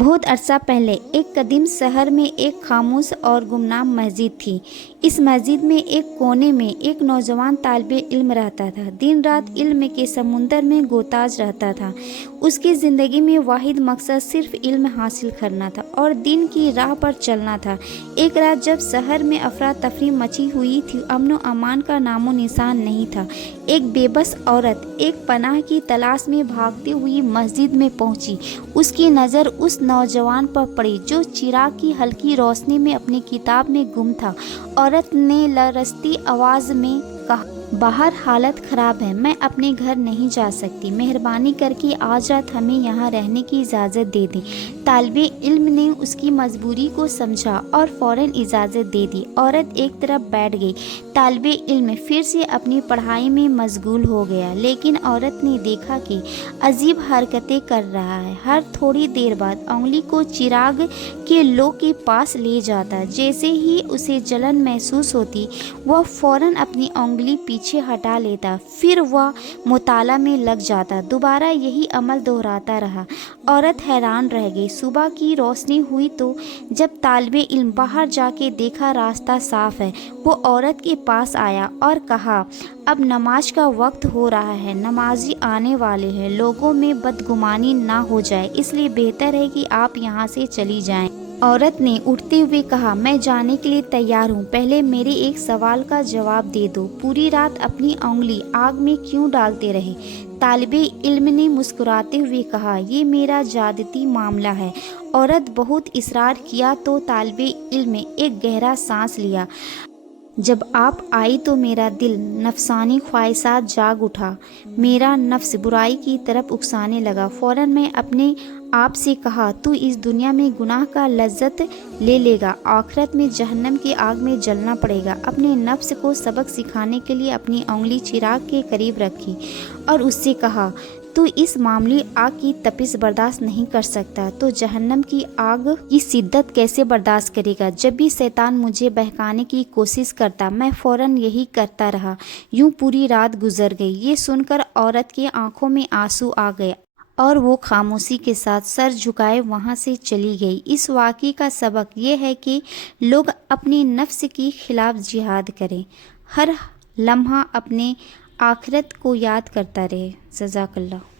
بہت عرصہ پہلے ایک قدیم شہر میں ایک خاموش اور گمنام مسجد تھی۔ اس مسجد میں ایک کونے میں ایک نوجوان طالب علم رہتا تھا۔ دن رات علم کے سمندر میں گوتاج رہتا تھا۔ اس کی زندگی میں واحد مقصد صرف علم حاصل کرنا تھا اور دین کی راہ پر چلنا تھا۔ ایک رات جب شہر میں افراتفری مچی ہوئی تھی، امن و امان کا نام و نشان نہیں تھا، ایک بے بس عورت ایک پناہ کی تلاش میں بھاگتی ہوئی مسجد میں پہنچی۔ اس کی نظر اس نوجوان پر پڑی جو چراغ کی ہلکی روشنی میں اپنی کتاب میں گم تھا۔ عورت نے لرزتی آواز میں کہا، باہر حالت خراب ہے، میں اپنے گھر نہیں جا سکتی، مہربانی کر کے آج رات ہمیں یہاں رہنے کی اجازت دے دیں۔ طالب علم نے اس کی مجبوری کو سمجھا اور فوراً اجازت دے دی۔ عورت ایک طرف بیٹھ گئی۔ طالب علم پھر سے اپنی پڑھائی میں مشغول ہو گیا، لیکن عورت نے دیکھا کہ عجیب حرکتیں کر رہا ہے۔ ہر تھوڑی دیر بعد انگلی کو چراغ کے لو کے پاس لے جاتا۔ جیسے ہی اسے جلن محسوس ہوتی، وہ فوراً اپنی انگلی پیچھے ہٹا لیتا، پھر وہ مطالعہ میں لگ جاتا۔ دوبارہ یہی عمل دہراتا رہا۔ عورت حیران رہ گئی۔ صبح کی روشنی ہوئی تو جب طالب علم باہر جا کے دیکھا راستہ صاف ہے، وہ عورت کے پاس آیا اور کہا، اب نماز کا وقت ہو رہا ہے، نمازی آنے والے ہیں، لوگوں میں بدگمانی نہ ہو جائے، اس لیے بہتر ہے کہ آپ یہاں سے چلی جائیں۔ عورت نے اٹھتے ہوئے کہا، میں جانے کے لیے تیار ہوں، پہلے میرے ایک سوال کا جواب دے دو، پوری رات اپنی انگلی آگ میں کیوں ڈالتے رہے؟ طالب علم نے مسکراتے ہوئے کہا، یہ میرا ذاتی معاملہ ہے۔ عورت بہت اصرار کیا تو طالب علم نے ایک گہرا سانس لیا۔ جب آپ آئی تو میرا دل نفسانی خواہشات جاگ اٹھا، میرا نفس برائی کی طرف اکسانے لگا۔ فوراً میں اپنے آپ سے کہا، تو اس دنیا میں گناہ کا لذت لے لے گا، آخرت میں جہنم کی آگ میں جلنا پڑے گا۔ اپنے نفس کو سبق سکھانے کے لیے اپنی انگلی چراغ کے قریب رکھی اور اس سے کہا، تو اس معمولی آگ کی تپش برداشت نہیں کر سکتا تو جہنم کی آگ کی شدت کیسے برداشت کرے گا؟ جب بھی شیطان مجھے بہکانے کی کوشش کرتا، میں فوراً یہی کرتا رہا۔ یوں پوری رات گزر گئی۔ یہ سن کر عورت کی آنکھوں میں آنسو آ گئے اور وہ خاموشی کے ساتھ سر جھکائے وہاں سے چلی گئی۔ اس واقعے کا سبق یہ ہے کہ لوگ اپنے نفس کے خلاف جہاد کریں، ہر لمحہ اپنے آخرت کو یاد کرتا رہے۔ جزاک اللہ۔